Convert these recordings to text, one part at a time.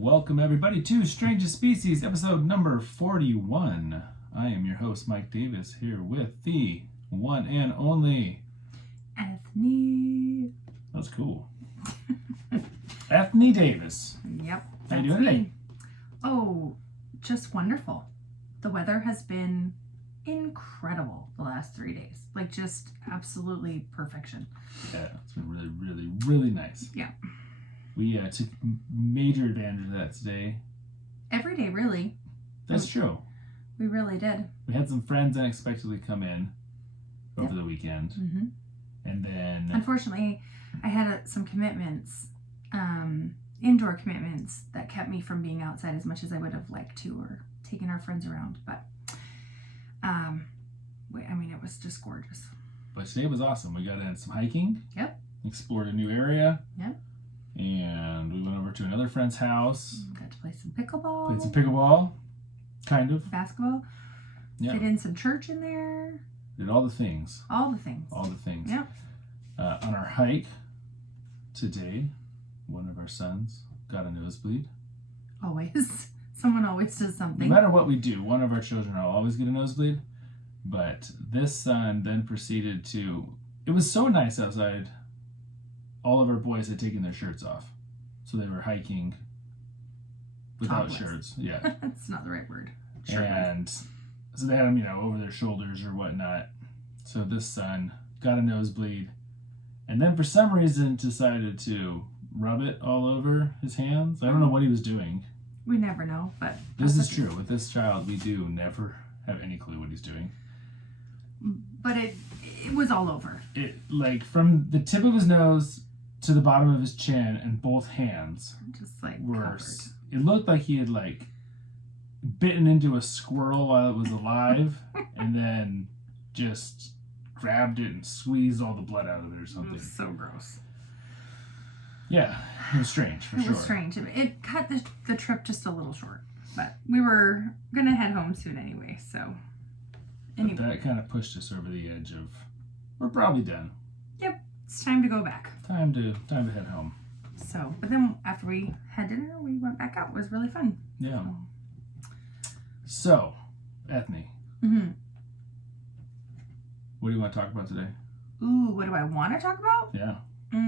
Welcome everybody to Strangest Species, episode number 41. I am your host, Mike Davis, here with the one and only Ethne. That's cool. Ethne Davis. Yep. How you doing today? Oh, just wonderful. The weather has been incredible the last 3 days. Like, just absolutely perfection. Yeah, it's been really nice. Yeah. We took major advantage of that today. Every day, really. That's true. We really did. We had some friends unexpectedly come in over the weekend. Mm-hmm. And then... Unfortunately, I had some commitments, indoor commitments, that kept me from being outside as much as I would have liked to, or taking our friends around. But, it was just gorgeous. But today was awesome. We got in some hiking. Yep. Explored a new area. Yep. And we went over to another friend's house. Got to play some pickleball. Played some pickleball. Kind of. Basketball. Yeah. Fit in some church in there. Did all the things. All the things. All the things. Yep. On our hike today, one of our sons got a nosebleed. Always. Someone always does something. No matter what we do, one of our children will always get a nosebleed. But this son then proceeded to... It was so nice outside. All of our boys had taken their shirts off. So they were hiking without Topless. shirts. Yeah. That's not the right word. And so they had them, over their shoulders or whatnot. So this son got a nosebleed. And then for some reason decided to rub it all over his hands. I don't know what he was doing. We never know, but... This is true. With this child, we do never have any clue what he's doing. But it was all over. It, from the tip of his nose to the bottom of his chin and both hands Just were... covered. It looked like he had, bitten into a squirrel while it was alive and then just grabbed it and squeezed all the blood out of it or something. It was so gross. Yeah, it was strange, for sure. It was strange. It cut the trip just a little short. But we were going to head home soon anyway, so... But that kind of pushed us over the edge of, we're probably done. Yep, it's time to go back. Time to head home. So, but then after we had dinner, we went back out. It was really fun. Yeah. So, Ethne. Mm-hmm. What do you want to talk about today? Ooh, what do I want to talk about? Yeah. We're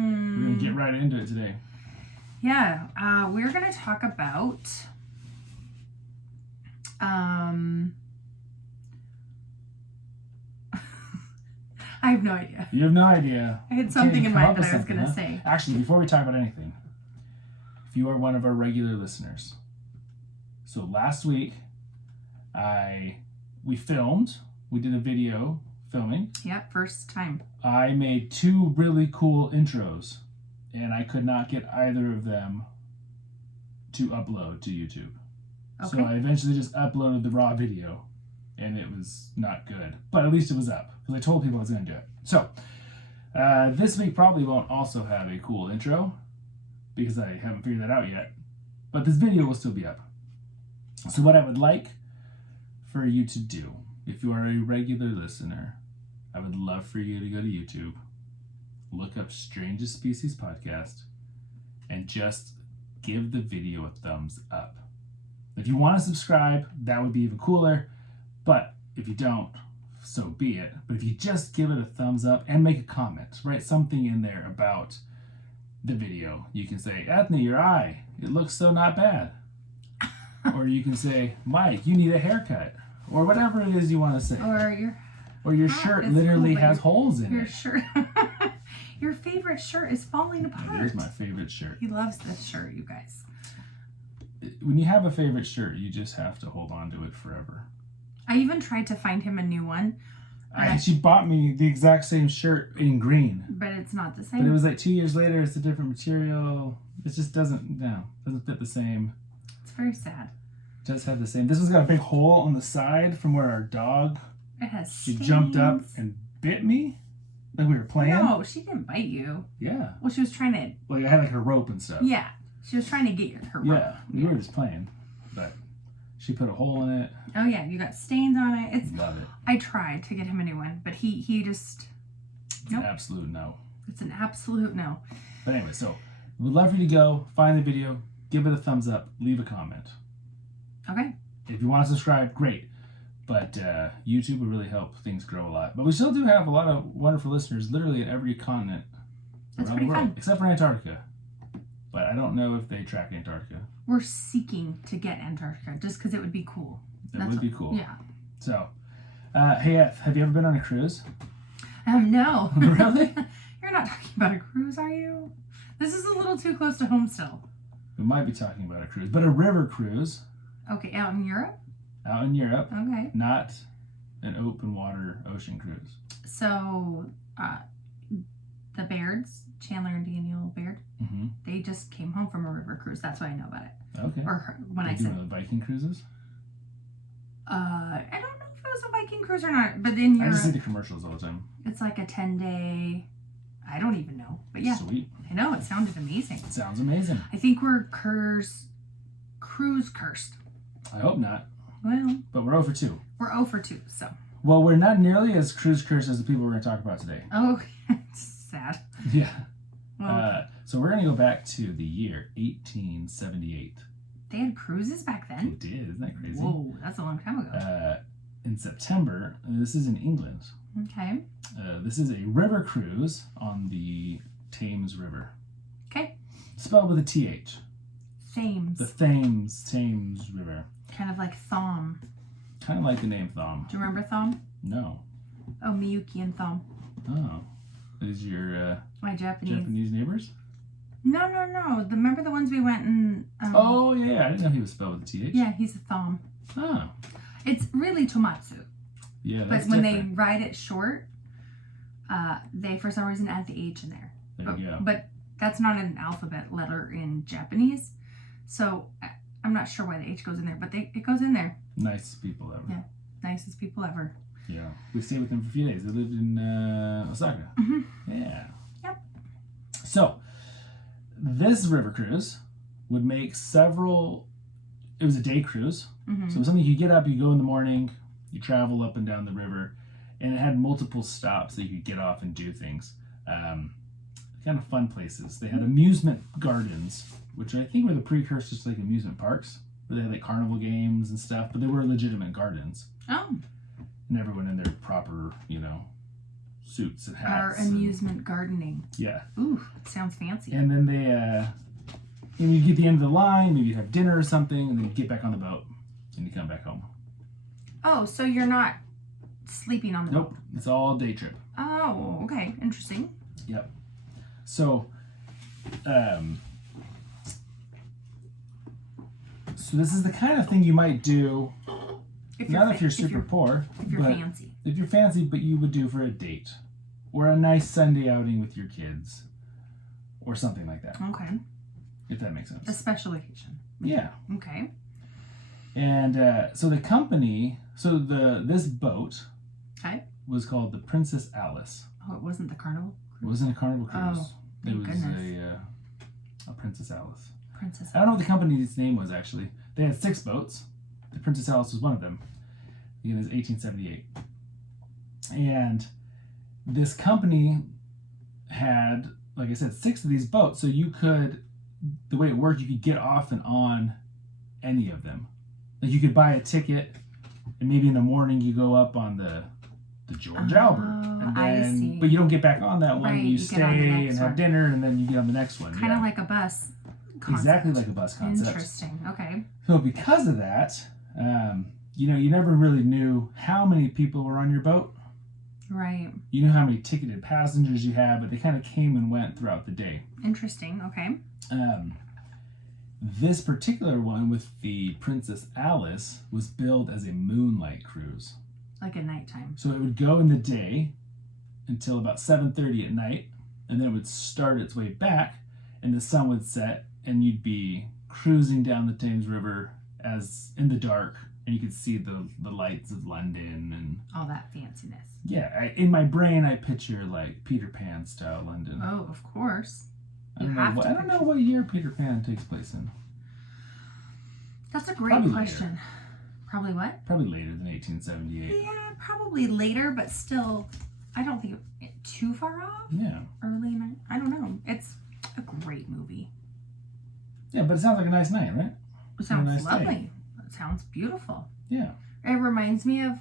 going to get right into it today. Yeah, we're going to talk about I have no idea. You have no idea. I had something in mind that I was going to say. Actually, before we talk about anything, if you are one of our regular listeners, so last week we did a video filming. Yep, first time. I made 2 really cool intros, and I could not get either of them to upload to YouTube. Okay. So I eventually just uploaded the raw video, and it was not good. But at least it was up, because I told people I was going to do it. So, this week probably won't also have a cool intro, because I haven't figured that out yet. But this video will still be up. So what I would like for you to do, if you are a regular listener, I would love for you to go to YouTube, look up Strangest Species Podcast, and just give the video a thumbs up. If you want to subscribe, that would be even cooler. But if you don't, so be it. But if you just give it a thumbs up and make a comment, write something in there about the video. You can say, Ethne, your eye, it looks so not bad. Or you can say, Mike, you need a haircut. Or whatever it is you want to say. Or your shirt literally has holes in your it. Shirt. Your favorite shirt is falling apart. It is my favorite shirt. He loves this shirt, you guys. When you have a favorite shirt, you just have to hold on to it forever. I even tried to find him a new one. She bought me the exact same shirt in green. But it's not the same. But it was 2 years later, it's a different material. It just doesn't fit the same. It's very sad. It does have the same. This one's got a big hole on the side from where our dog... It has She jumped up and bit me? Like we were playing? No, she didn't bite you. Yeah. Well, she was trying to... Like I had her rope and stuff. Yeah. She was trying to get her rope. Yeah. We were just playing. But she put a hole in it. Oh, yeah. You got stains on it. Love it. I tried to get him a new one, but he just... It's an absolute no. It's an absolute no. But anyway, so we'd love for you to go, find the video, give it a thumbs up, leave a comment. Okay. If you want to subscribe, great. But YouTube would really help things grow a lot. But we still do have a lot of wonderful listeners, literally at every continent That's around the pretty world, fun. except for Antarctica. But I don't know if they track Antarctica. We're seeking to get Antarctica just because it would be cool. That would be cool. Yeah. So, hey, have you ever been on a cruise? No. Really? You're not talking about a cruise, are you? This is a little too close to home still. We might be talking about a cruise, but a river cruise. Okay, out in Europe? Out in Europe. Okay. Not an open water ocean cruise. So, the Bairds, Chandler and Daniel Baird, Mm-hmm. they just came home from a river cruise. That's why I know about it. Okay. Or when They I do said, the Viking cruises? I don't know if it was a Viking cruise or not, but in I just see Europe, the commercials all the time. it's like a 10-day, I don't even know. But yeah, Sweet. I know, it sounded amazing. Sounds amazing. I think we're cruise cursed. I hope not. Well, But we're 0 for 2. we're 0 for 2, so. Well, we're not nearly as cruise cursed as the people we're going to talk about today. Oh, sad. Yeah. Well, So we're going to go back to the year 1878. they had cruises back They then? did. Isn't that crazy? Whoa, that's a long time ago. In September, this is in England. Okay. This is a river cruise on the Thames River. Okay. Spelled with a TH. Thames. The Thames River. Kind of like Thom. Kind of like the name Thom. Do you remember Thom? No. Oh, Miyuki and Thom. Oh. Is your My Japanese. Japanese neighbors? No. Remember the ones we went and... Oh, yeah. I didn't know he was spelled with a TH. Yeah, he's a Thom. Oh. It's really Tomatsu. Yeah, But that's when different. they write it short, they for some reason add the H in there. There you go. But that's not an alphabet letter in Japanese. So I'm not sure why the H goes in there, but it goes in there. Nicest people ever. Yeah. Nicest people ever. Yeah. We stayed with them for a few days. They lived in Osaka. Mm-hmm. Yeah. Yep. So, this river cruise would make several... It was a day cruise. Mm-hmm. So it was something you get up, you go in the morning, you travel up and down the river, and it had multiple stops that you could get off and do things. Kind of fun places. They had amusement gardens, which I think were the precursors to like amusement parks, where they had like carnival games and stuff, but they were legitimate gardens. Oh. And everyone in their proper, suits and hats. Our amusement gardening. Yeah. Ooh, sounds fancy. And then you get the end of the line, maybe you have dinner or something, and then you get back on the boat and you come back home. Oh, so you're not sleeping on the Nope. boat? It's all day trip. Oh, okay. Interesting. Yep. So, so this is the kind of thing you might do, if you're super poor, If you're but fancy. if you're fancy, but you would do for a date or a nice Sunday outing with your kids or something like that, Okay. if that makes sense. A special occasion. Yeah. Okay. And so the company, this boat Okay. was called the Princess Alice. Oh, it wasn't the carnival? It wasn't a carnival cruise. Oh, it thank was goodness. a Princess Alice. Princess. I don't know what the company's name was actually. They had 6 boats. The Princess Alice was one of them. Again, it was 1878. And this company had, like I said, 6 of these boats. So the way it worked, you could get off and on any of them. Like you could buy a ticket, and maybe in the morning you go up on the George Albert. And I then, see. but you don't get back on that one. Right, You you get on the stay next and have one. dinner, and then you get on the next one. Kind of Yeah. like a bus concept. Exactly like a bus concept. Interesting. Okay. So because of that, you never really knew how many people were on your boat. Right. You knew how many ticketed passengers you had, but they kind of came and went throughout the day. Interesting. Okay. This particular one with the Princess Alice was billed as a moonlight cruise. Like at nighttime. So it would go in the day until about 7:30 at night, and then it would start its way back, and the sun would set, and you'd be cruising down the Thames River as in the dark, and you could see the lights of London and All that fanciness. yeah. In my brain, I picture like Peter Pan style London. Oh, of course. I don't know what year Peter Pan takes place in. That's a great Probably question. Probably what? Probably later than 1878. Yeah, probably later, but still, I don't think it too far off. Yeah. Early night. I don't know. It's a great movie. Yeah, but it sounds like a nice night, right? It sounds nice lovely. day. It sounds beautiful. Yeah. It reminds me of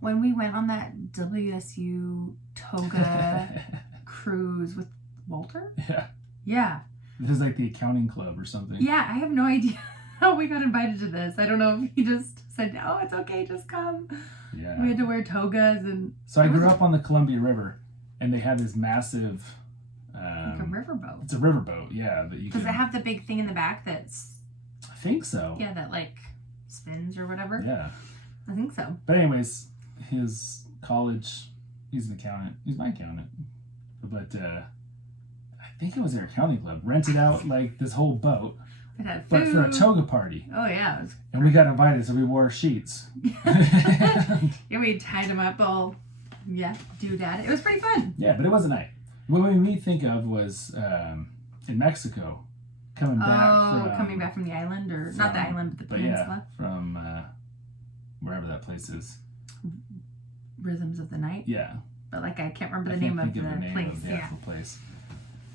when we went on that WSU toga cruise with Walter. Yeah. Yeah. This is like the accounting club or something. Yeah, I have no idea how we got invited to this. I don't know if he just said, "Oh, it's okay, just come." Yeah. We had to wear togas and. So I grew up on the Columbia River, and they had this massive. Like a riverboat. It's a riverboat, yeah. That you Does can. it have the big thing in the back that's? I think so. Yeah, that like spins or whatever. Yeah. I think so. But anyways, his college, he's an accountant. He's my accountant. But I think it was their accounting club rented out like this whole boat, It had food. but for a toga party. Oh yeah. And we got invited, so we wore sheets. Yeah, we tied them up all. Yeah, doodad. It was pretty fun. Yeah, but it was a night. What made me think of was in Mexico, coming back from the island, or not the island, but the peninsula. Yeah, from wherever that place is. Rhythms of the Night. Yeah. But like I can't remember the name of the place. Of the actual place.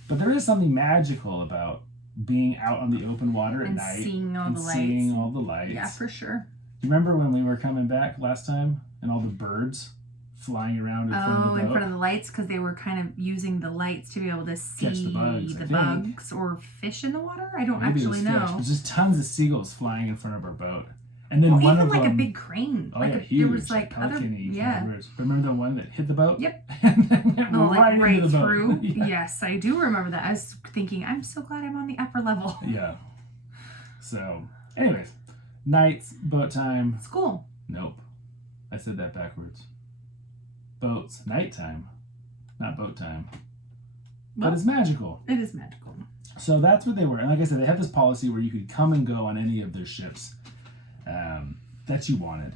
But there is something magical about being out on the open water at night seeing all the lights. Seeing all the lights. Yeah, for sure. Do you remember when we were coming back last time and all the birds flying around in front of the boat? In front of the lights, because they were kind of using the lights to be able to see catch the bugs or fish in the water. I don't Maybe actually know. There's just tons of seagulls flying in front of our boat. And then one even of like them, a big crane. Oh like yeah, a, huge. There was like other, yeah. Remember the one that hit the boat? Yep. And then went right into the boat. through. Yeah. Yes, I do remember that. I was thinking, I'm so glad I'm on the upper level. Yeah. So, anyways, nights, boat time. It's cool. Nope. I said that backwards. Boats, nighttime, not boat time. Well, but it's magical. It is magical. So that's what they were. And like I said, they had this policy where you could come and go on any of their ships that you wanted.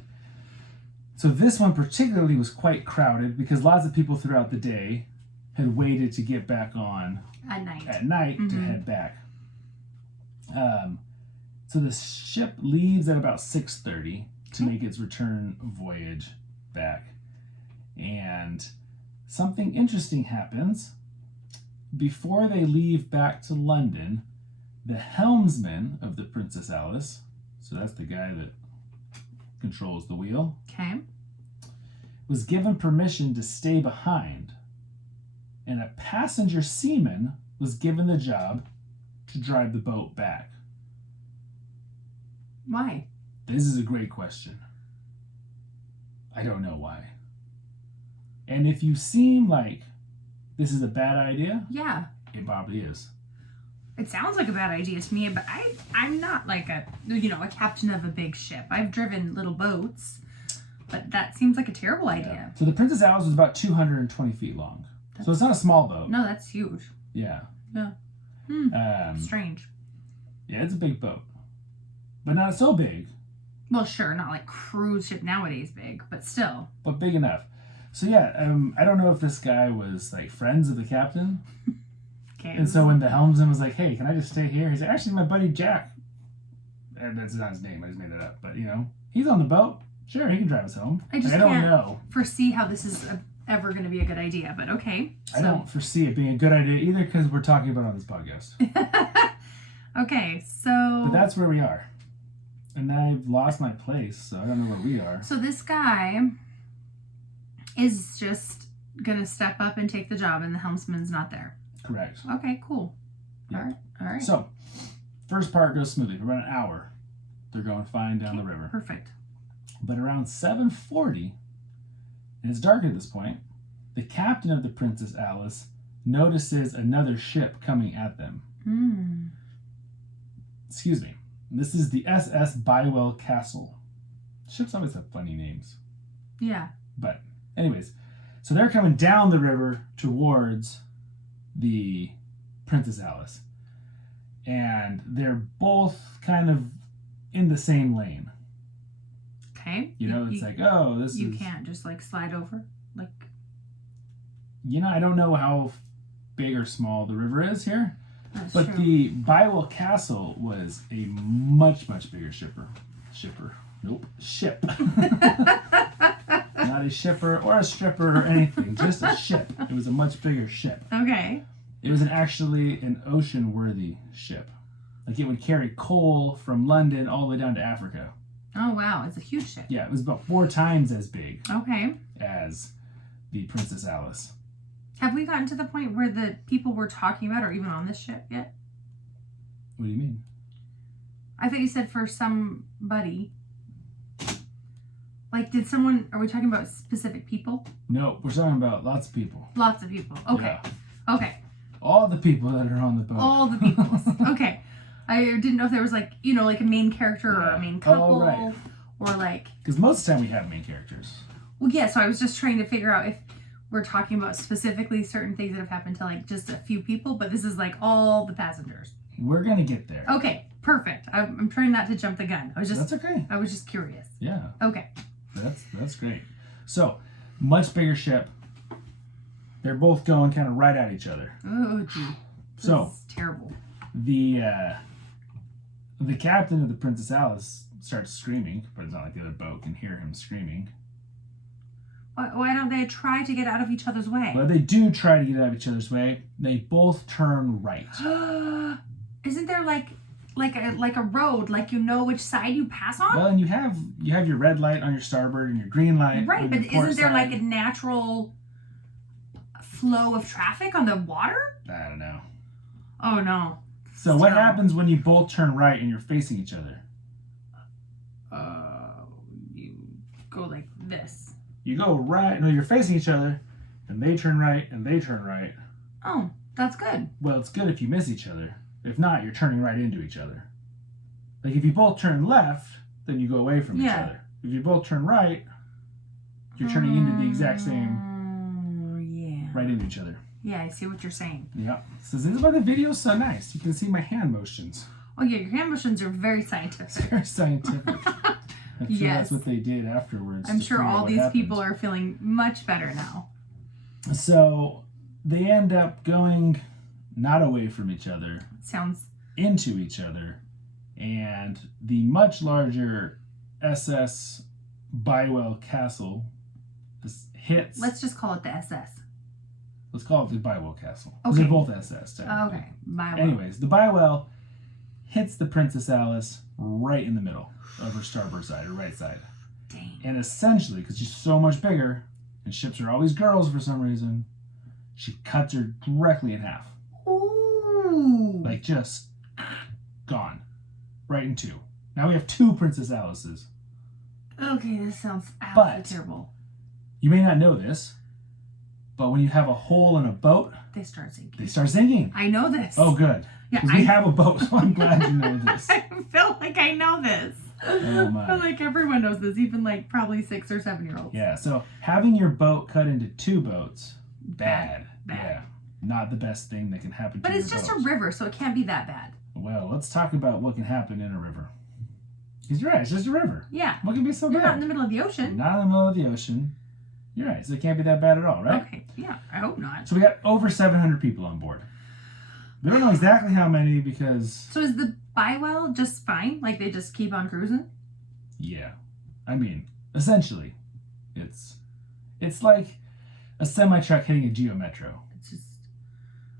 So this one particularly was quite crowded because lots of people throughout the day had waited to get back on at night mm-hmm. to head back. So the ship leaves at about 6:30 to make its return voyage back. And something interesting happens. Before they leave back to London, the helmsman of the Princess Alice, so that's the guy that controls the wheel, was given permission to stay behind. And a passenger seaman was given the job to drive the boat back. Why? This is a great question. I don't know why. And if you seem like this is a bad idea, yeah, it probably is. It sounds like a bad idea to me, but I'm not like a captain of a big ship. I've driven little boats, but that seems like a terrible idea. So the Princess Alice was about 220 feet long. So it's not a small boat. No, that's huge. Yeah. Yeah. Strange. Yeah, it's a big boat. But not so big. Well, sure, not like cruise ship nowadays big, but still. But big enough. So yeah, I don't know if this guy was like friends of the captain. Okay. And so when the helmsman was like, "Hey, can I just stay here?" He's like, "Actually, my buddy Jack," and that's not his name. I just made it up. But he's on the boat. Sure, he can drive us home. I don't know. Foresee how this is ever going to be a good idea, but okay. I don't foresee it being a good idea either because we're talking about it on this podcast. Okay, so. But that's where we are. And I've lost my place, so I don't know where we are. So this guy is just going to step up and take the job, and the helmsman's not there. Correct. Okay, cool. Yep. All right. So, first part goes smoothly. For about an hour, they're going fine down the river. Perfect. But around 7:40, and it's dark at this point, the captain of the Princess Alice notices another ship coming at them. Excuse me. This is the SS Bywell Castle. Ships always have funny names. Yeah. But anyways, so they're coming down the river towards the Princess Alice. And they're both kind of in the same lane. Okay. It's like, oh, this is... You can't just like slide over? Like... I don't know how big or small the river is here. But true. the Bywell Castle was a much, much bigger ship. Not a shipper or a stripper or anything, just a ship. It was a much bigger ship. Okay. It was actually an ocean-worthy ship. Like it would carry coal from London all the way down to Africa. Oh, wow. It's a huge ship. Yeah, it was about 4 times as big Okay. as the Princess Alice. Have we gotten to the point where the people we're talking about are even on this ship yet? What do you mean? I thought you said for somebody. Like, are we talking about specific people? No, we're talking about lots of people. Lots of people. Okay. Yeah. Okay. All the people that are on the boat. All the people. Okay. I didn't know if there was like, like a main character or a main couple. Oh, right. Or like. Because most of the time we have main characters. Well, yeah, so I was just trying to figure out if we're talking about specifically certain things that have happened to like just a few people, but this is like all the passengers. We're going to get there. Okay, perfect. I'm trying not to jump the gun. That's okay. I was just curious. Yeah. Okay. That's great. So, much bigger ship. They're both going kind of right at each other. Oh, gee. This is terrible. The captain of the Princess Alice starts screaming, but it's not like the other boat can hear him screaming. Why don't they try to get out of each other's way? Well, they do try to get out of each other's way. They both turn right. Isn't there like a road, like which side you pass on? Well, and you have your red light on your starboard and your green light. Right, on but your port isn't there side. like a natural flow of traffic on the water? I don't know. Oh no. So what happens when you both turn right and you're facing each other? You go like this. You go right. No, you're facing each other, and they turn right and they turn right. Oh, that's good. Well, it's good if you miss each other. If not, you're turning right into each other. Like if you both turn left, then you go away from each other. If you both turn right, you're turning into the exact same. Yeah. Right into each other. Yeah, I see what you're saying. Yeah. So this is why the video's so nice. You can see my hand motions. Oh yeah, your hand motions are very scientific. It's very scientific. I'm sure Yes. that's what they did afterwards. I'm sure all these people are feeling much better now. So they end up going not away from each other. Sounds into each other, and the much larger SS Bywell Castle hits. Let's just call it the SS. Let's call it the Bywell Castle. Okay. They're both SS. Okay. Bywell. Anyways, the Bywell hits the Princess Alice right in the middle of her starboard side, her right side. Dang. And essentially, because she's so much bigger, and ships are always girls for some reason, she cuts her directly in half. Ooh. Like just gone. Right in 2. Now we have 2 Princess Alices. Okay, this sounds absolutely terrible. You may not know this, but when you have a hole in a boat, they start sinking. They start sinking. I know this. Oh, good. Yeah, because we have a boat, so I'm glad you know this. I feel like I know this. Oh my. I feel like everyone knows this, even like probably 6 or 7-year-olds. Yeah, so having your boat cut into 2 boats, bad. Yeah, not the best thing that can happen to But it's just a river, so it can't be that bad. Well, let's talk about what can happen in a river. Because you're right, it's just a river. Yeah. What can be so You're bad? not in the middle of the ocean. Not in the middle of the ocean. You're right, so it can't be that bad at all, right? Okay, yeah, I hope not. So we got over 700 people on board. We don't know exactly how many because... So is the Bywell just fine? Like they just keep on cruising? Yeah. I mean, essentially, it's like a semi-truck hitting a Geo Metro. It's just...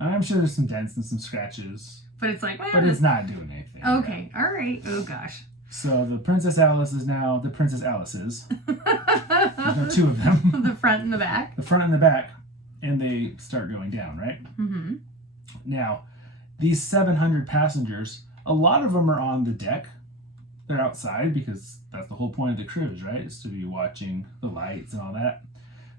I'm sure there's some dents and some scratches. But it's like... But it's not doing anything. Okay, all right. Oh, gosh. So the Princess Alice is now the Princess Alice's. There's no 2 of them. The front and the back. The front and the back. And they start going down, right? Mm-hmm. Now, these 700 passengers, a lot of them are on the deck. They're outside because that's the whole point of the cruise, right? Is to be watching the lights and all that.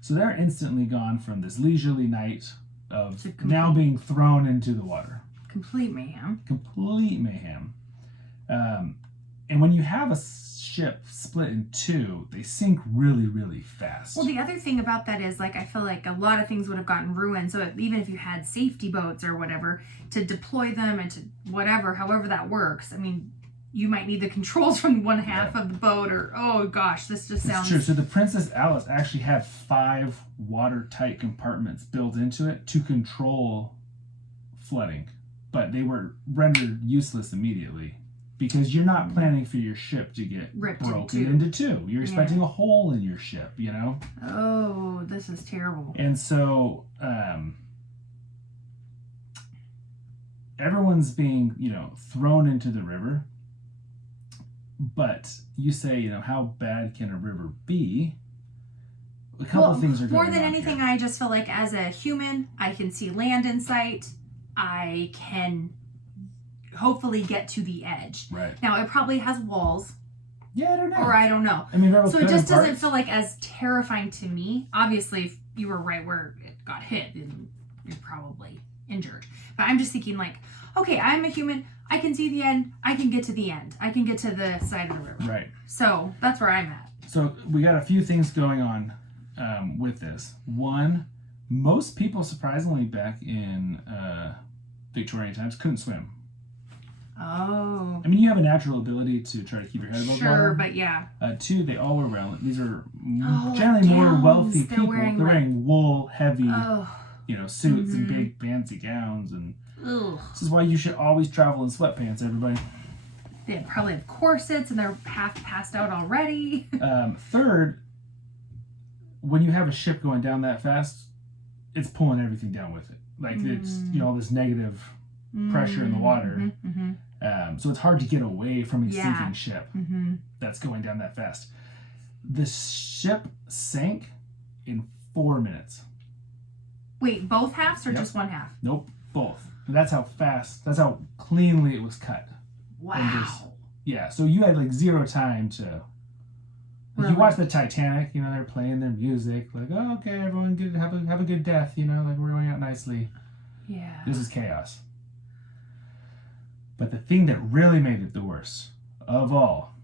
So they're instantly gone from this leisurely night of now being thrown into the water. Complete mayhem. Complete mayhem. And when you have a ship split in 2, they sink really, really fast. Well, the other thing about that is, like, I feel like a lot of things would have gotten ruined. So even if you had safety boats or whatever to deploy them and to whatever, however that works, I mean, you might need the controls from one half of the boat or, oh gosh, this just sounds... It's true. So the Princess Alice actually had 5 watertight compartments built into it to control flooding. But they were rendered useless immediately. Because you're not planning for your ship to get broken into 2. You're expecting a hole in your ship, you know? Oh, this is terrible. And so, everyone's being, thrown into the river. But you say, how bad can a river be? A couple of things are going on. More than anything, here. I just feel like as a human, I can see land in sight. I can hopefully get to the edge. Right. Now, it probably has walls. Yeah, I don't know. Or I don't know. I mean, so it just doesn't feel like as terrifying to me. Obviously, if you were right where it got hit, then you're probably injured. But I'm just thinking like, okay, I'm a human. I can see the end. I can get to the end. I can get to the side of the river. Right. So that's where I'm at. So we got a few things going on with this. One, most people, surprisingly, back in Victorian times, couldn't swim. Oh. I mean, you have a natural ability to try to keep your head above water. Sure, but yeah. Two, they all wear well. These are generally more wealthy people. They're wearing wool, heavy, suits and big fancy gowns. And this is why you should always travel in sweatpants, everybody. They probably have corsets and they're half passed out already. Third, when you have a ship going down that fast, it's pulling everything down with it. Like it's all this negative pressure in the water. So it's hard to get away from a sinking ship that's going down that fast. The ship sank in 4 minutes. Wait, both halves or just one half? Nope, both. And that's how fast, that's how cleanly it was cut. Wow. So you had like zero time to... Really? You watch the Titanic, they're playing their music, like, oh, okay, everyone have a good death, like we're going out nicely. Yeah. This is chaos. But the thing that really made it the worst of all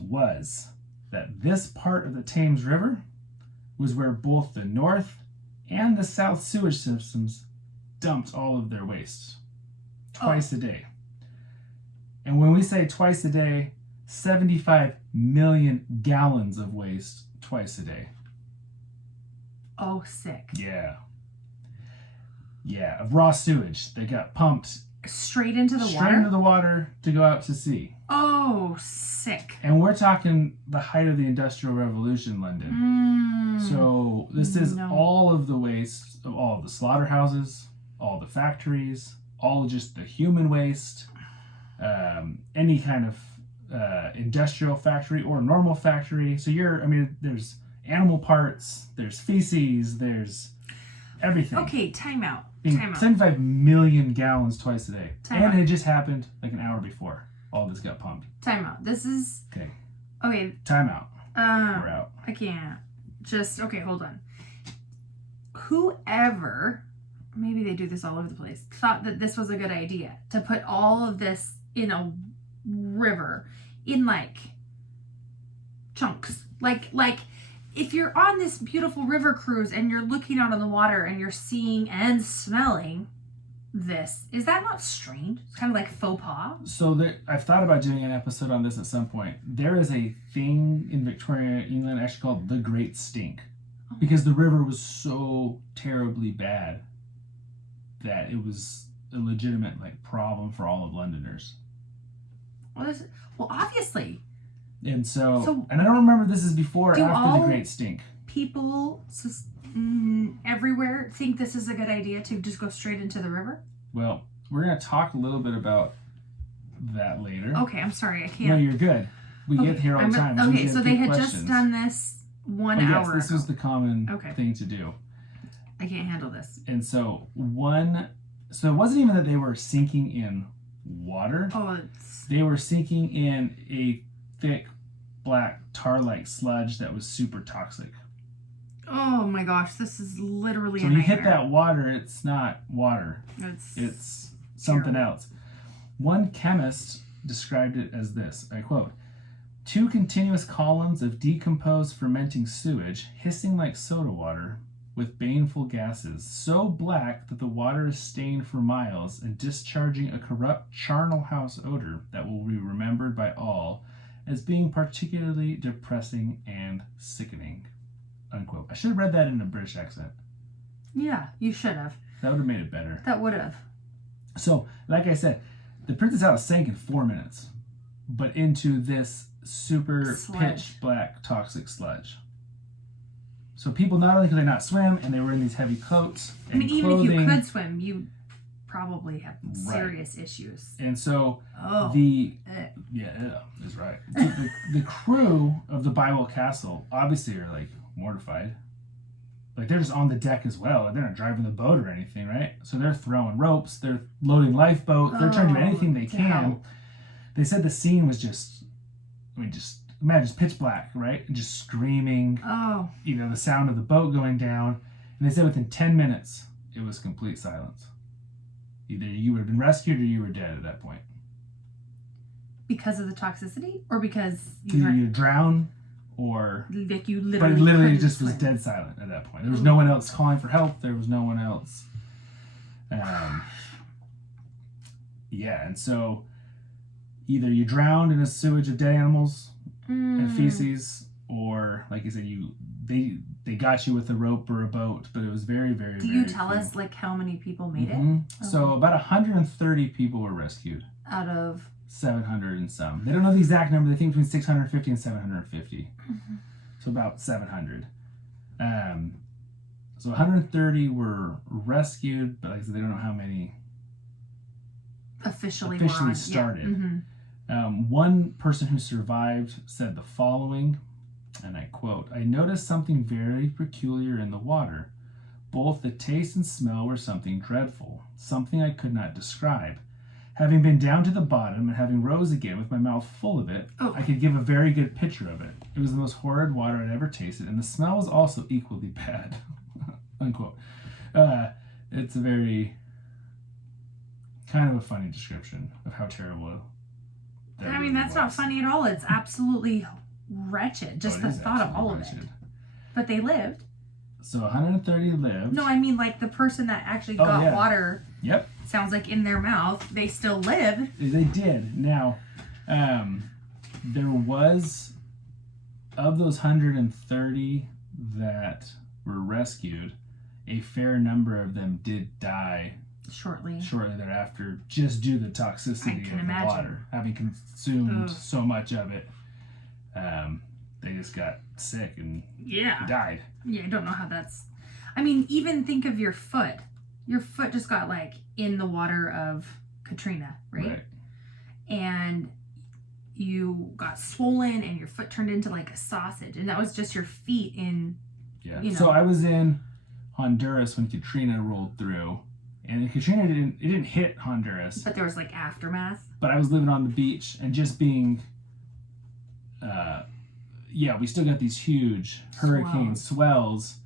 was that this part of the Thames River was where both the north and the south sewage systems dumped all of their waste twice a day. And when we say twice a day, 75 million gallons of waste twice a day. Oh, sick. Yeah. Yeah, of raw sewage that got pumped straight into the water? Straight into the water to go out to sea. Oh, sick. And we're talking the height of the Industrial Revolution, London. So this is all of the waste of all of the slaughterhouses, all the factories, all of just the human waste, any kind of industrial factory or normal factory. So there's animal parts, there's feces, there's everything. Okay, time out. 75 million gallons twice a day. It just happened like an hour before all this got pumped. Time out. This is... Okay. Time out. We're out. I can't. Okay, hold on. Whoever, maybe they do this all over the place, thought that this was a good idea to put all of this in a river in like chunks. Like if you're on this beautiful river cruise and you're looking out on the water and you're seeing and smelling this, is that not strange? It's kind of like faux pas. So I've thought about doing an episode on this at some point. There is a thing in Victorian England actually called the Great Stink, because the river was so terribly bad that it was a legitimate problem for all of Londoners. Well, obviously. And so and I don't remember this is before or after the Great Stink. People everywhere think this is a good idea to just go straight into the river? Well, we're going to talk a little bit about that later. Okay, I'm sorry, I can't. No, you're good. We get here all the time. Okay, so they had just done this 1 hour ago. Yes, this was the common thing to do. I can't handle this. And so it wasn't even that they were sinking in water. They were sinking in a thick, black, tar-like sludge that was super toxic. Oh my gosh, this is literally a nightmare. So when you hit that water, it's not water. It's something else. One chemist described it as this, I quote, "2 continuous columns of decomposed fermenting sewage hissing like soda water with baneful gases, so black that the water is stained for miles and discharging a corrupt charnel house odor that will be remembered by all as being particularly depressing and sickening." Unquote. I should have read that in a British accent. Yeah, you should have. That would have made it better. That would have. So, like I said, the Princess Alice sank in 4 minutes, but into this super pitch black toxic sludge. So people not only could they not swim, and they were in these heavy coats and even if you could swim, probably have serious issues. And so Oh. is right. So the crew of the Bible Castle obviously are like mortified. Like they're just on the deck as well. They're not driving the boat or anything, right? So they're throwing ropes, they're loading lifeboats, they're trying to do anything they can. Help. They said the scene was just imagine it's pitch black, right? And just screaming, Oh. the sound of the boat going down. And they said within 10 minutes, it was complete silence. Either you would have been rescued or you were dead at that point. Because of the toxicity? Or because Either you drown or... Like you literally... But it literally couldn't just was swim. dead silent at that point. There was no one else calling for help. There was no one else. And so either you drowned in a sewage of dead animals and feces, or like you said, they got you with a rope or a boat, but it was very, very, Do you tell us like how many people made it? So about 130 people were rescued. Out of 700 and some. They don't know the exact number. They think between 650 and 750. So about 700. So 130 were rescued, but like I said, they don't know how many officially started. Yeah. One person who survived said the following, and I quote, "I noticed something very peculiar in the water. Both the taste and smell were something dreadful, something I could not describe. Having been down to the bottom and having rose again with my mouth full of it, I could give a very good picture of it. It was the most horrid water I'd ever tasted, and the smell was also equally bad." Unquote. It's a very kind of a funny description of how terrible that I mean, that's not funny at all. It's absolutely wretched. Just the thought of all of it. But they lived. So 130 lived. No, I mean like the person that actually got water. Yep. Sounds like in their mouth. They still lived. They did. Now, there was, of those 130 that were rescued, a fair number of them did die shortly thereafter, just due to the toxicity of the water. Having consumed so much of it, they just got sick and died. Yeah, I don't know how that's... I mean, even think of your foot. Your foot just got like in the water of Katrina, right? And you got swollen and your foot turned into like a sausage, and that was just your feet in... Yeah. So I was in Honduras when Katrina rolled through, and Katrina didn't hit Honduras, but there was like aftermath. But I was living on the beach and just being, we still got these huge hurricane swells,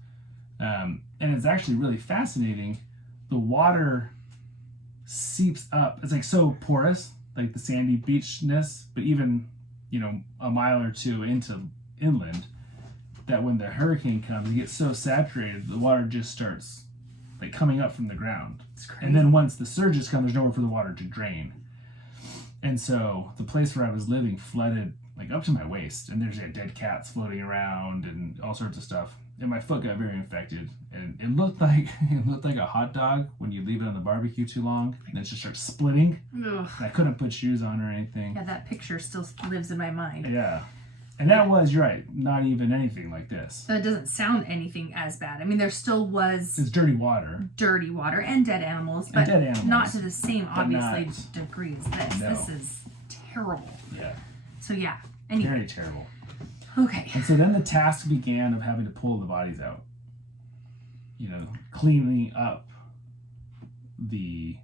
and it's actually really fascinating. The water seeps up. It's like so porous, like the sandy beachness, but even a mile or two into inland, that when the hurricane comes, it gets so saturated, the water just starts like coming up from the ground. It's crazy. And then once the surges come, there's nowhere for the water to drain. And so the place where I was living flooded like up to my waist, and there's dead cats floating around and all sorts of stuff. And my foot got very infected, and it looked like a hot dog when you leave it on the barbecue too long, and it just starts splitting. And I couldn't put shoes on or anything. Yeah, that picture still lives in my mind. Yeah. And that was, you're right, not even anything like this. So it doesn't sound anything as bad. I mean, there still was... It's dirty water. Dirty water and dead animals, but not to the same, obviously, degree as this. No. This is terrible. Yeah. So, yeah. Anyway. Very terrible. Okay. And so then the task began of having to pull the bodies out. Cleaning up the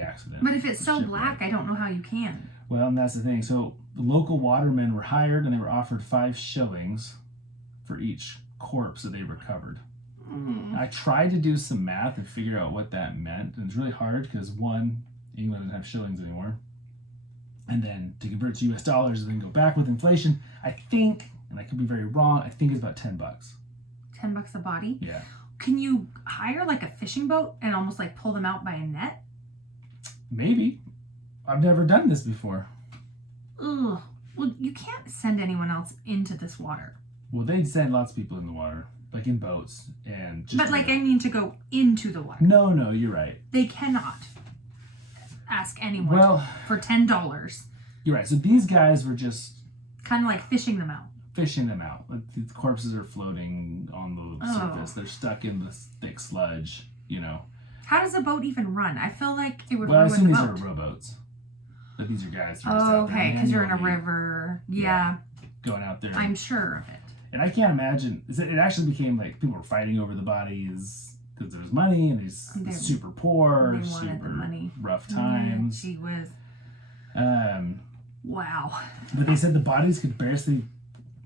accident. But if it's so black, I don't know how you can. Well, and that's the thing. So the local watermen were hired, and they were offered 5 shillings for each corpse that they recovered. I tried to do some math and figure out what that meant, and it's really hard because, one, England doesn't have shillings anymore. And then to convert to US dollars and then go back with inflation, I think, and I could be very wrong, I think it's about $10. $10 a body? Yeah. Can you hire like a fishing boat and almost like pull them out by a net? Maybe. I've never done this before. Ugh. Well, you can't send anyone else into this water. Well, they send lots of people in the water, like in boats and. But I mean to go into the water. No, you're right. They cannot ask anyone for $10. You're right. So these guys were just kind of like fishing them out. Like the corpses are floating on the surface. They're stuck in the thick sludge. you know. How does a boat even run? I feel like it would Well, I ruin assume the these boat. are rowboats. But these are guys who are just Oh, out there okay, because you're in a manually river. Yeah, going out there. I'm sure of it. And I can't imagine. It actually became like people were fighting over the bodies because there was money and these super poor, they wanted super the money. rough times. Yeah, gee whiz. Wow. But they said the bodies could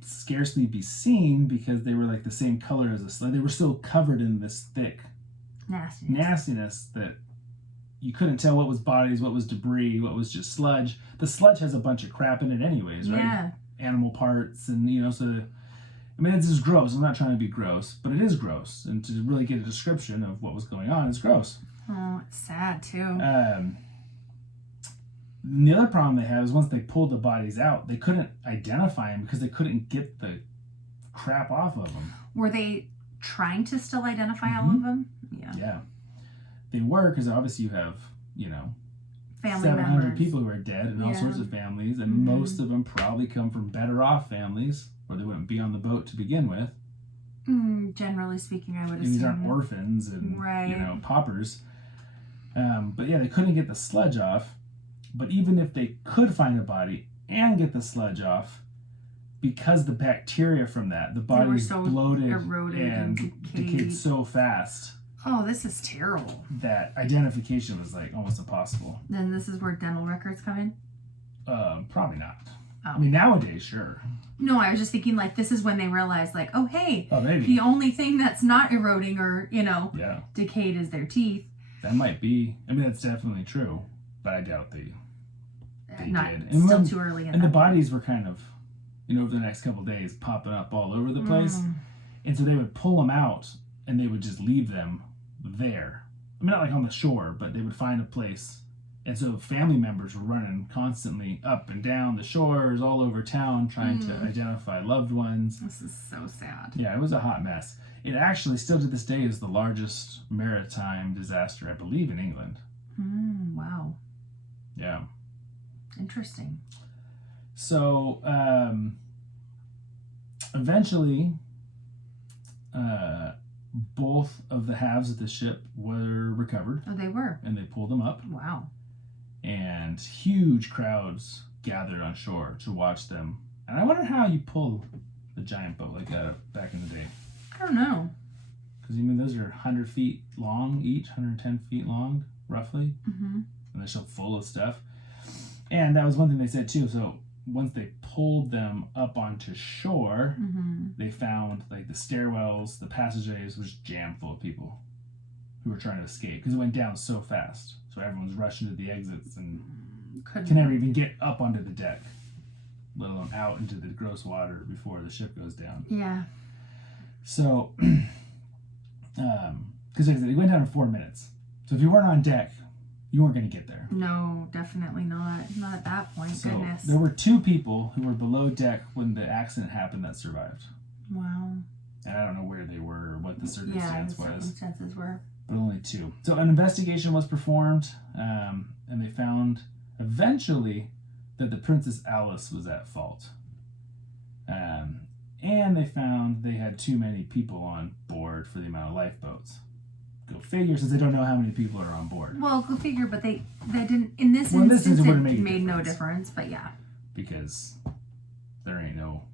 scarcely be seen because they were like the same color as the sludge. They were still covered in this thick nastiness that you couldn't tell what was bodies, what was debris, what was just sludge. The sludge has a bunch of crap in it anyways, right? Yeah. Animal parts and, you know, so... I mean, it's just gross. I'm not trying to be gross, but it is gross. And to really get a description of what was going on, it's gross. Oh, it's sad, too. The other problem they had is once they pulled the bodies out, they couldn't identify them because they couldn't get the crap off of them. Were they trying to still identify all of them? Yeah. Yeah. They were, because obviously you have, you know, Family 700 members. people who are dead and all sorts of families, and most of them probably come from better off families, or they wouldn't be on the boat to begin with. Generally speaking, I would assume. These aren't orphans and, you know, paupers. But yeah, they couldn't get the sludge off. But even if they could find a body and get the sludge off, because the bacteria from that, the body was so bloated, eroded and decayed so fast. Oh, this is terrible. That identification was like almost impossible. Then this is where dental records come in? Probably not. Oh. I mean, nowadays, sure. No, I was just thinking like this is when they realized like, oh, hey, maybe. The only thing that's not eroding or, you know, decayed is their teeth. That might be. I mean, that's definitely true, but I doubt they did. And still too early. And the bodies were kind of, you know, over the next couple of days, popping up all over the place. And so they would pull them out and they would just leave them there. I mean, not like on the shore, but they would find a place. And so family members were running constantly up and down the shores all over town trying to identify loved ones. This is so sad. Yeah, it was a hot mess. It actually, still to this day, is the largest maritime disaster, I believe, in England. Wow. Yeah. Interesting. So, eventually, both of the halves of the ship were recovered. Oh, they were? And they pulled them up. Wow. And huge crowds gathered on shore to watch them. And I wonder how you pull a giant boat like that back in the day. I don't know. Because, I mean, those are 100 feet long each, 110 feet long, roughly. And they're so full of stuff. And that was one thing they said, too. So once they pulled them up onto shore, they found, like, the stairwells, the passageways was jammed full of people who were trying to escape. Because it went down so fast. So everyone's rushing to the exits and can never even get up onto the deck, let alone out into the gross water before the ship goes down. Yeah. So, because it went down in 4 minutes. So if you weren't on deck, you weren't going to get there. No, definitely not. Not at that point. So goodness. There were 2 people who were below deck when the accident happened that survived. Wow. And I don't know where they were or what the circumstance was. Circumstances were. But only 2. So an investigation was performed, and they found eventually that the Princess Alice was at fault. And they found they had too many people on board for the amount of lifeboats. Go figure, since they don't know how many people are on board. Well, go figure, but they didn't, in this instance, it made no difference, but yeah. Because there ain't no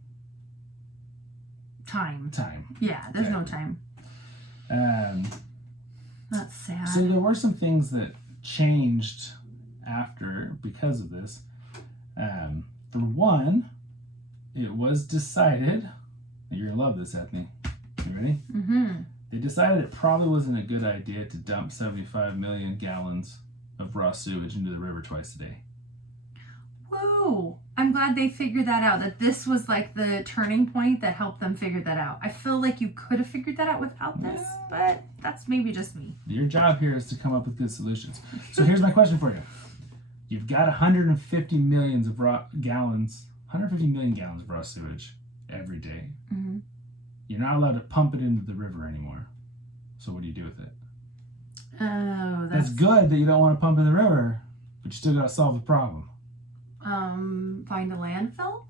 time. Time. Yeah, there's no time. That's sad. So there were some things that changed after because of this. For one, it was decided, you're going to love this, Ethne. You ready? They decided it probably wasn't a good idea to dump 75 million gallons of raw sewage into the river twice a day. Whoa! I'm glad they figured that out, that this was like the turning point that helped them figure that out. I feel like you could have figured that out without this, but that's maybe just me. Your job here is to come up with good solutions. So here's my question for you. You've got 150 million gallons of raw sewage every day. You're not allowed to pump it into the river anymore. So what do you do with it? Oh, that's good that you don't want to pump in the river, but you still got to solve the problem. Find a landfill?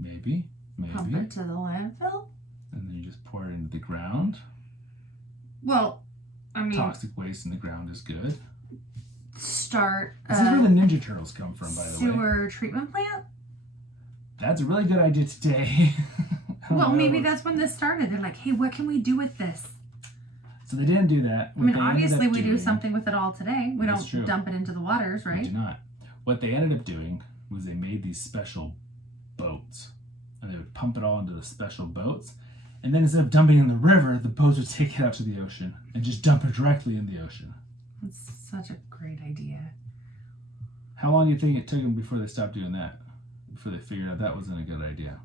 Maybe. Pump it to the landfill? And then you just pour it into the ground? Well, I mean, toxic waste in the ground is good. Start This is where the Ninja Turtles come from, by the way. sewer treatment plant. That's a really good idea today. Well, maybe that's when this started. They're like, hey, what can we do with this? So they didn't do that. I mean, obviously we do something with it all today. We That's don't true. dump it into the waters, right? We do not. What they ended up doing was they made these special boats. And they would pump it all into the special boats. And then instead of dumping it in the river, the boats would take it out to the ocean and just dump it directly in the ocean. That's such a great idea. How long do you think it took them before they stopped doing that? Before they figured out that wasn't a good idea?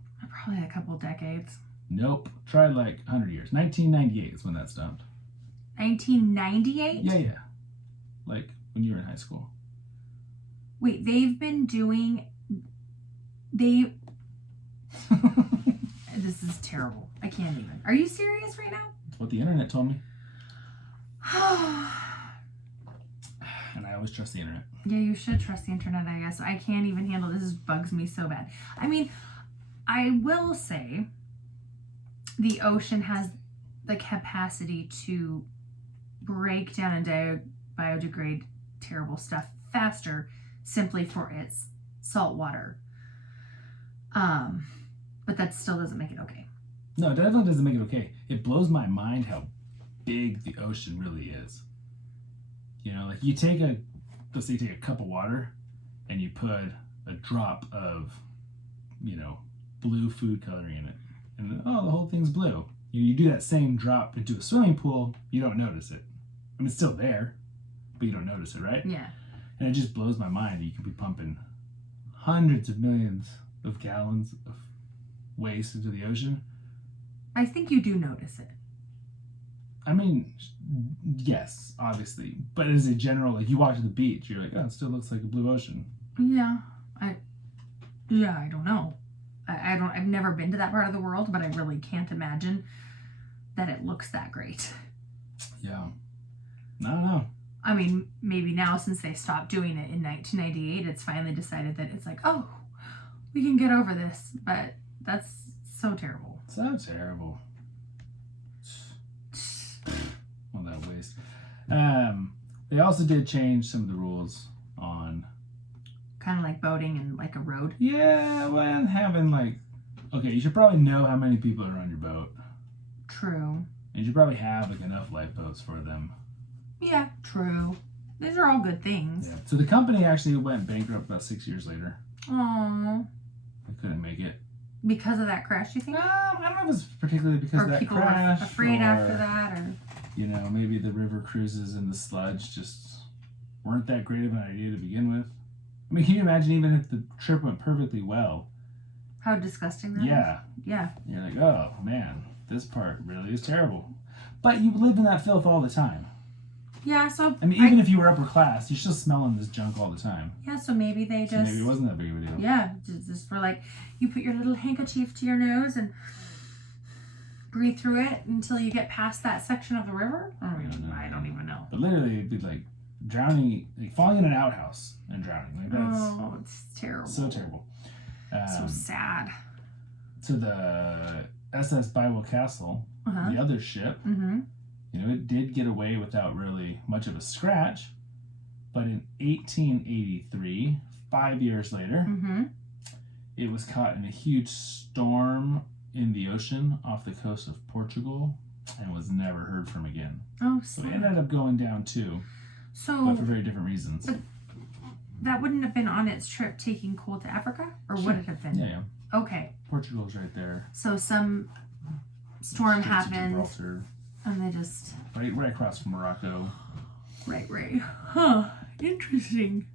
Probably a couple decades. Nope. Tried like 100 years. 1998 is when that stopped. 1998? Yeah. Like when you were in high school. Wait, they've been doing... This is terrible. I can't even. Are you serious right now? That's what the internet told me. And I always trust the internet. Yeah, you should trust the internet, I guess. I can't even handle this. This bugs me so bad. I mean, I will say the ocean has the capacity to break down and biodegrade terrible stuff faster simply for its salt water. But that still doesn't make it okay. No, it definitely doesn't make it okay. It blows my mind how big the ocean really is. You know, like let's say you take a cup of water and you put a drop of, blue food coloring in it. And the whole thing's blue. You do that same drop into a swimming pool, you don't notice it. I mean, it's still there, but you don't notice it, right? Yeah. And it just blows my mind that you could be pumping hundreds of millions of gallons of waste into the ocean. I think you do notice it. I mean, yes, obviously. But as a general, like you walk to the beach, you're like, oh, it still looks like a blue ocean. Yeah. I don't know. I've never been to that part of the world, but I really can't imagine that it looks that great. Yeah. I don't know. I mean, maybe now since they stopped doing it in 1998, it's finally decided that it's like, oh, we can get over this. But that's so terrible. So terrible. All that waste. They also did change some of the rules on kind of like boating and like a road. Yeah, well, having okay, you should probably know how many people are on your boat. True. And you should probably have enough lifeboats for them. Yeah, true. These are all good things. Yeah. So the company actually went bankrupt about 6 years later. Aww. They couldn't make it. Because of that crash, you think? I don't know if it was particularly because of that people crash. Were afraid after that, or maybe the river cruises and the sludge just weren't that great of an idea to begin with. I mean, can you imagine even if the trip went perfectly well? How disgusting that is. Yeah. You're like, oh man, this part really is terrible. But you live in that filth all the time. Yeah, so I mean, even if you were upper class, you're still smelling this junk all the time. Yeah, so maybe they just... maybe it wasn't that big of a deal. Yeah, just were like, you put your little handkerchief to your nose and breathe through it until you get past that section of the river? I don't even know. But literally, it'd be like drowning, like falling in an outhouse and drowning. Like that's it's terrible. So terrible. So sad. So the SS Bible Castle, the other ship, it did get away without really much of a scratch. But in 1883, 5 years later, it was caught in a huge storm in the ocean off the coast of Portugal and was never heard from again. Oh, so it ended up going down too, but for very different reasons. But that wouldn't have been on its trip taking coal to Africa? Or would it have been? Yeah. Okay. Portugal's right there. So some storm happened. And they just... Right across from Morocco. Right. Huh. Interesting.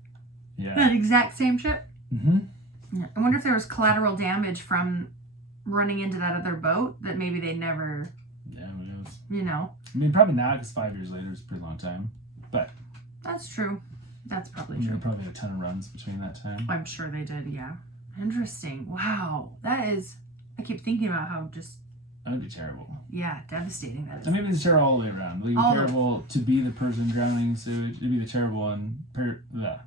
Yeah. That exact same ship? Yeah. I wonder if there was collateral damage from running into that other boat that maybe they never... Yeah, who knows? I mean, probably not, because 5 years later is a pretty long time. But... That's true. That's probably true. They probably had a ton of runs between that time. I'm sure they did, yeah. Interesting. Wow. That is... I keep thinking about how just... That would be terrible. Yeah, devastating that is. And maybe it's terrible all the way around. It would be terrible to be the person drowning in sewage. It'd be the terrible one.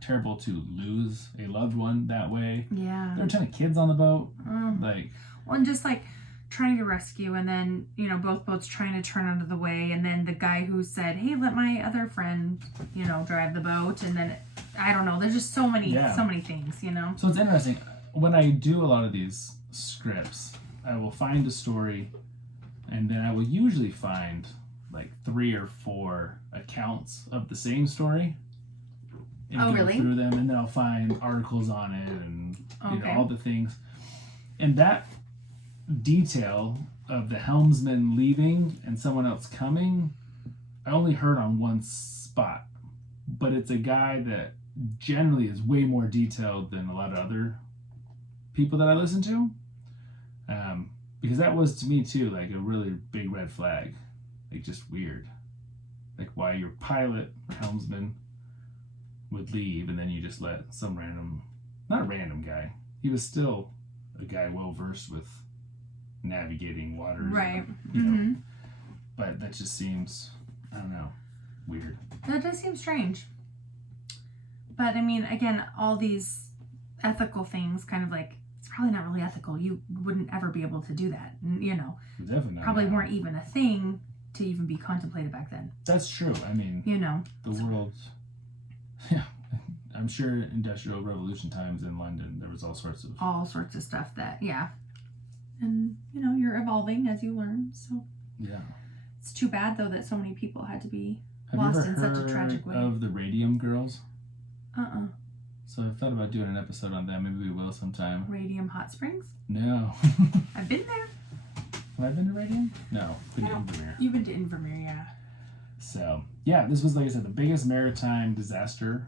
Terrible to lose a loved one that way. Yeah. There were a ton of kids on the boat. Well, and just trying to rescue, and then, you know, both boats trying to turn out of the way, and then the guy who said, hey, let my other friend, you know, drive the boat, and then, I don't know, there's just so many things, you know? So it's interesting. When I do a lot of these scripts, I will find a story, and then I will usually find like 3 or 4 accounts of the same story. And go through them, and then I'll find articles on it, and you know, all the things. And that detail of the helmsman leaving and someone else coming, I only heard on one spot. But it's a guy that generally is way more detailed than a lot of other people that I listen to. Because that was, to me too, like a really big red flag. Like, just weird. Like, why your pilot or helmsman would leave, and then you just let some random, not a random guy, he was still a guy well versed with navigating waters, right? You know, but that just seems, I don't know, weird. That does seem strange. But I mean, again, all these ethical things, kind of like, it's probably not really ethical. You wouldn't ever be able to do that, you know. Definitely not. Probably weren't even a thing to even be contemplated back then. That's true. I mean, you know, the world. Yeah, I'm sure Industrial Revolution times in London, there was all sorts of stuff that, and you know, you're evolving as you learn. So yeah, it's too bad though that so many people had to be lost in such a tragic way. Of the Radium Girls? So I thought about doing an episode on that. Maybe we will sometime. Radium Hot Springs? No. I've been there. Have I been to Radium? No. Been to Invermere. You've been to Invermere, yeah. So, yeah, this was, like I said, the biggest maritime disaster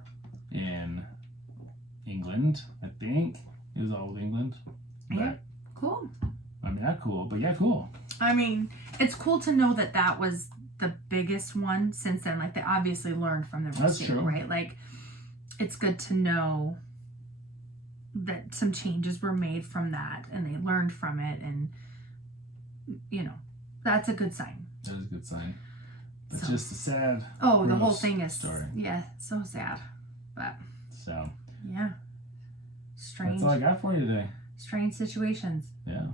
in England, I think. It was all of England. Yeah, cool. I mean, not cool, but yeah, cool. I mean, it's cool to know that that was the biggest one since then. Like, they obviously learned from their mistake, right? Like, it's good to know that some changes were made from that and they learned from it, and, you know, that's a good sign. That is a good sign. But just a sad the whole thing is story. Yeah, so sad. But so yeah, strange. That's all I got for you today. Strange situations.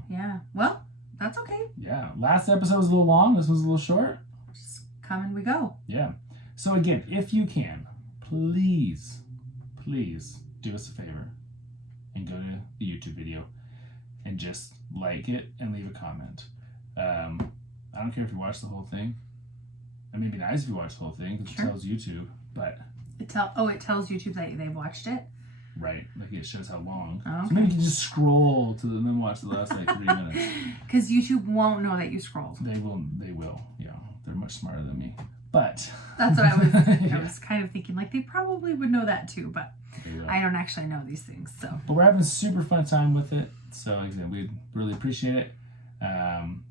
Yeah. Well, that's okay. Yeah. Last episode was a little long. This was a little short. Just come and we go. Yeah. So again, if you can, please do us a favor and go to the YouTube video and just like it and leave a comment. I don't care if you watch the whole thing. It may be nice if you watch the whole thing because it tells YouTube, but it tells YouTube that they've watched it. Right, like it shows how long. Oh, okay. So maybe you can just scroll to and then watch the last like 3 minutes. Because YouTube won't know that you scrolled. They will. Yeah, they're much smarter than me. But that's what I was. I was kind of thinking like they probably would know that too, but I don't actually know these things. So, but we're having a super fun time with it. So again, we really appreciate it.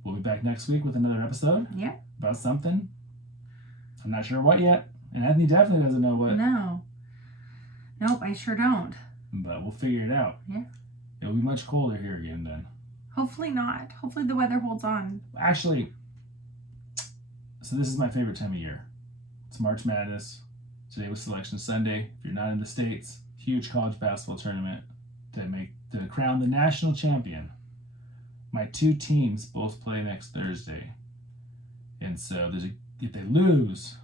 We'll be back next week with another episode. Yeah. About something. I'm not sure what yet, and Anthony definitely doesn't know what. No. Nope, I sure don't. But we'll figure it out. Yeah. It'll be much colder here again then. Hopefully not. Hopefully the weather holds on. Actually, so this is my favorite time of year. It's March Madness. Today was Selection Sunday. If you're not in the States, huge college basketball tournament to crown the national champion. My 2 teams both play next Thursday. And so if they lose,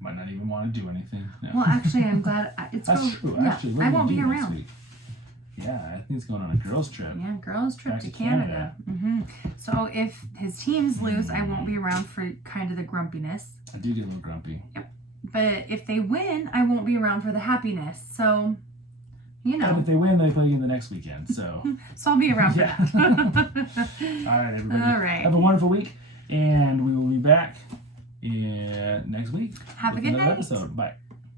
might not even want to do anything. No. Well, actually, I'm glad it's That's true. Yeah, actually, I won't be around. Week? Yeah, I think it's going on a girls' trip. Yeah, girls' trip to Canada. So if his teams lose, I won't be around for kind of the grumpiness. I do get a little grumpy. Yep. But if they win, I won't be around for the happiness. So, you know. And if they win, they play again the next weekend. So. So I'll be around for that. All right, everybody. All right. Have a wonderful week, and we will be back next week. Have a good night. Episode. Bye.